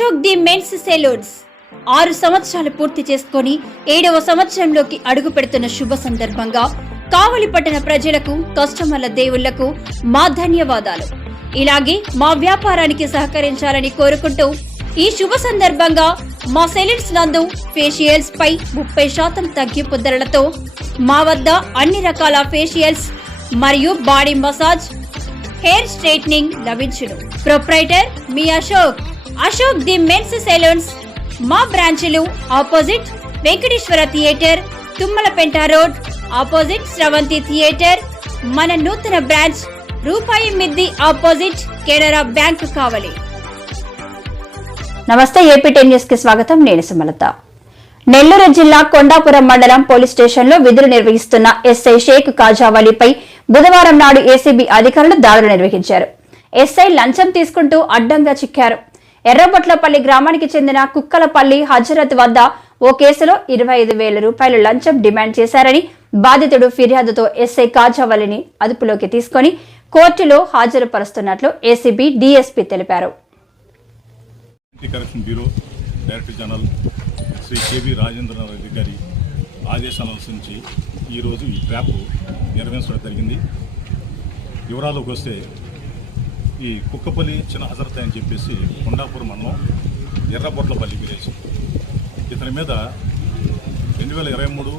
Ashok the men's salons 6 సంవత్సరాలు పూర్తి చేసుకొని 7వ సంవత్సరంలోకి అడుగు పెడుతున్న శుభ సందర్భంగా కావలి పట్టణ ప్రజలకు కస్టమర్ల దేవుళ్లకు మా ధన్యవాదాలు. ఇలాగే మా వ్యాపారానికి సహకరించాలని కోరుకుంటూ ఈ శుభ సందర్భంగా మా సెలూన్స్ నందు ఫేషియల్స్ పై 30% తగ్గింపు ధరలతో మా వద్ద అన్ని రకాల ఫేషియల్స్ మరియు బాడీ మసాజ్, హెయిర్ స్ట్రైట్నింగ్ లభించును. ప్రొప్రైటర్ మీ అశోక్ ది మెన్స్ సెలూన్స్. మా బ్రాంచ్లు opposite Venkateshwara theatre, Tummalapenta road, opposite Sravanthi theatre. మన నూతన బ్రాంచ్ రూపాయి మిద్ది ఆపోజిట్ కెనరా బ్యాంక్ కావలి. నమస్తే, ఏపీ10 న్యూస్ కి స్వాగతం. నేను సుమలత. నెల్లూరు జిల్లా కొండాపురం మండలం పోలీస్ స్టేషన్ లో విధులు నిర్వహిస్తున్న ఎస్ఐ షేక్ కాజావలిపై బుధవారం నాడు ఏసీబీ అధికారులు దాడులు నిర్వహించారు. ఎస్ఐ లంచం తీసుకుంటూ అడ్డంగా చిక్కారు. ఎర్రబొట్లపల్లి గ్రామానికి చెందిన కుక్కలపల్లి హజరత్ వద్ద ఓ కేసులో 25,000 రూపాయలు లంచం డిమాండ్ చేశారని బాధితుడు ఫిర్యాదుతో ఎస్ఐ కాజావలిని అదుపులోకి తీసుకుని కోర్టులో హాజరుపరుస్తున్నట్లు ఏసీబీ డీఎస్పీ తెలిపారు. Corruption bureau director general Shri K V Rajendranath Reddy గారి ఆదేశాల అనుసరించి ఈరోజు ఈ ట్రాప్ నిర్వహించడం జరిగింది. వివరాల్లోకి వస్తే, ఈ కుక్కపల్లి చిన్న హజరత్ అని చెప్పేసి కొండాపురం మండలం ఎర్రబొట్లపల్లి విలేజ్, ఇతని మీద 2023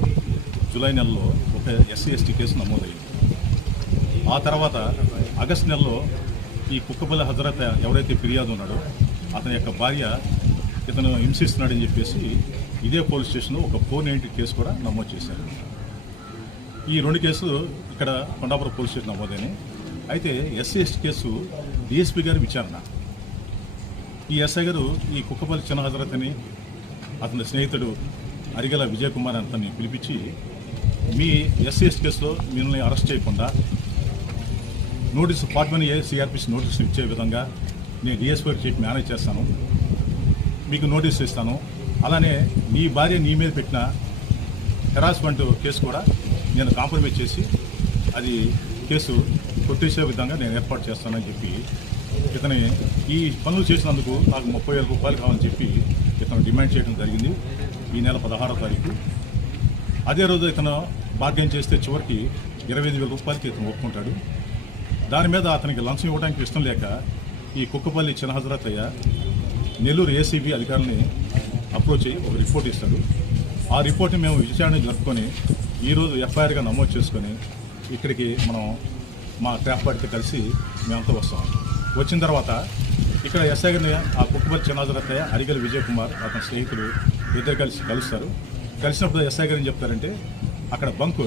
జూలై నెలలో ఒక SC/ST కేసు నమోదైంది. ఆ తర్వాత ఆగస్టు నెలలో ఈ కుక్కపల్లి హజరత్ ఎవరైతే ఫిర్యాదు ఉన్నాడో అతని యొక్క భార్య ఇతను హింసిస్తున్నాడని చెప్పేసి ఇదే పోలీస్ స్టేషన్లో ఒక 490 కేసు కూడా నమోదు చేశారు. ఈ 2 కేసులు ఇక్కడ కొండాపురం పోలీస్ స్టేషన్ నమోదైనాయి. అయితే SC/ST కేసు డిఎస్పీ గారి విచారణ. ఈ ఎస్ఐ గారు ఈ కుక్కపల్లి చిన్న హజరత్ అని అతని స్నేహితుడు అరిగల విజయ్ కుమార్ అతన్ని పిలిపించి, మీ SC/ST కేసులో మిమ్మల్ని అరెస్ట్ చేయకుండా నోటీసు 41A CRPC నోటీసు ఇచ్చే విధంగా నేను డిఎస్పీ గారికి చెప్పి మేనేజ్ చేస్తాను, మీకు నోటీసు ఇస్తాను. అలానే నీ భార్య నీ మీద పెట్టిన హెరాస్మెంట్ కేసు కూడా నేను కాంప్రమైజ్ చేసి అది కేసు కొట్టేసే విధంగా నేను ఏర్పాటు చేస్తానని చెప్పి ఇతని ఈ పనులు చేసినందుకు నాకు 30,000 రూపాయలు కావాలని చెప్పి ఇతను డిమాండ్ చేయడం జరిగింది. ఈ నెల 16వ తారీఖు. అదే రోజు ఇతను బార్గెన్ చేస్తే చివరికి 25,000 రూపాయలకి ఇతను ఒప్పుకుంటాడు. దాని మీద అతనికి లంచం ఇవ్వడానికి ఇష్టం లేక ఈ కుక్కపల్లి చిన్న హజరత్ అయ్య నెల్లూరు ఏసీబీ అధికారులని అప్రోచ్ అయ్యి ఒక రిపోర్ట్ ఇస్తాడు. ఆ రిపోర్ట్ని మేము విచారణ జరుపుకొని ఈరోజు FIRగా నమోదు చేసుకొని ఇక్కడికి మనం మా ట్రాప్ పార్టీతో కలిసి మేమంతా వస్తాం. వచ్చిన తర్వాత ఇక్కడ ఎస్ఐ గారిని ఆ కుక్కపల్లి చిన్న హజరత్ అయ్య అరిగల విజయ్ కుమార్ అతని స్నేహితుడు ఇద్దరు కలుస్తారు. కలిసినప్పుడు ఎస్ఐ గారు ఏం చెప్తారంటే, అక్కడ bunk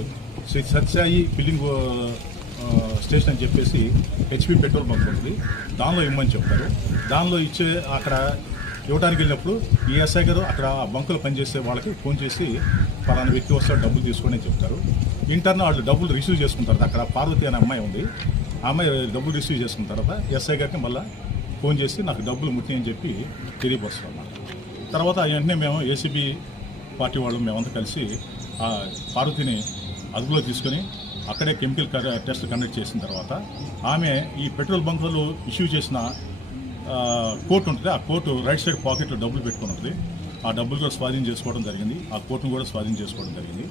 Sri Satyasai filling station అని చెప్పేసి HP పెట్రోల్ బంక్ ఉంటుంది, దానిలో ఇవ్వమని చెప్తారు. దానిలో ఇచ్చే అక్కడ ఇవ్వడానికి వెళ్ళినప్పుడు ఈ ఎస్ఐ గారు అక్కడ ఆ బంకులో పనిచేసే వాళ్ళకి ఫోన్ చేసి పలానా వ్యక్తి వస్తాడు డబ్బులు తీసుకోండి అని చెప్తారు. ఇంటర్న వాళ్ళు డబ్బులు రిసీవ్ చేసుకుంటారు. అక్కడ పార్వతి అనే అమ్మాయి ఉంది, ఆ అమ్మాయి డబ్బులు రిసీవ్ చేసుకున్న తర్వాత ఎస్ఐ గారికి మళ్ళీ ఫోన్ చేసి నాకు డబ్బులు ముట్టినాయి అని చెప్పి తెలియపరుస్తున్నాం. తర్వాత వెంటనే మేము ఏసీబీ పార్టీ వాళ్ళు మేమంతా కలిసి ఆ పార్వతిని అదుపులో తీసుకొని అక్కడే కెమికల్ టెస్ట్ కండక్ట్ చేసిన తర్వాత ఆమె ఈ పెట్రోల్ బంకులు ఇష్యూ చేసిన కోర్టు ఉంటుంది, ఆ కోర్టు రైట్ సైడ్ పాకెట్లో డబ్బులు పెట్టుకుని ఉంటుంది. ఆ డబ్బులు కూడా స్వాధీనం చేసుకోవడం జరిగింది. ఆ కోర్టును కూడా స్వాధీనం చేసుకోవడం జరిగింది.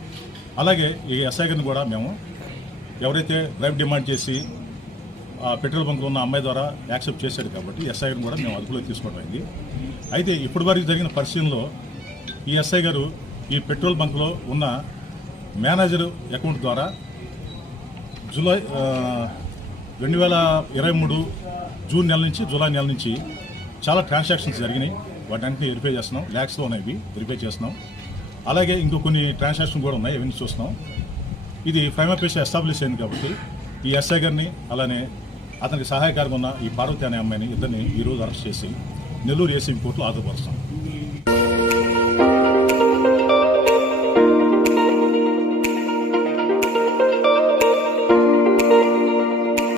అలాగే ఈ ఎస్ఐ గారిని కూడా మేము ఎవరైతే డ్రైవ్ డిమాండ్ చేసి ఆ పెట్రోల్ బంకులో ఉన్న అమ్మాయి ద్వారా యాక్సెప్ట్ చేశాడు కాబట్టి ఎస్ఐ గారిని కూడా మేము అదుపులో తీసుకోవడం అయింది. అయితే ఇప్పటి వరకు జరిగిన పరిశీలనలో ఈ ఎస్ఐ గారు ఈ పెట్రోల్ బంకులో ఉన్న మేనేజర్ అకౌంట్ ద్వారా జూలై 2023 జూన్ నెల నుంచి జూలై నెల నుంచి చాలా ట్రాన్సాక్షన్స్ జరిగినాయి. వాటన్నిటిని వెరిఫై చేస్తున్నాం. ల్యాక్స్లో ఉన్నాయి, వెరిఫై చేస్తున్నాం. అలాగే ఇంకో కొన్ని ట్రాన్సాక్షన్ కూడా ఉన్నాయి, అవన్నీ చూస్తున్నాం. ఇది ప్రైమా ఫేసి ఎస్టాబ్లిష్ అయింది కాబట్టి ఈ ఎస్ఐ గారిని అలానే అతనికి సహాయకారిగా ఉన్న ఈ పార్వతి అనే అమ్మాయిని ఇద్దరిని ఈరోజు అరెస్ట్ చేసి నెల్లూరు ఏసీబీ కోర్టులో హాజరుపరుస్తాం.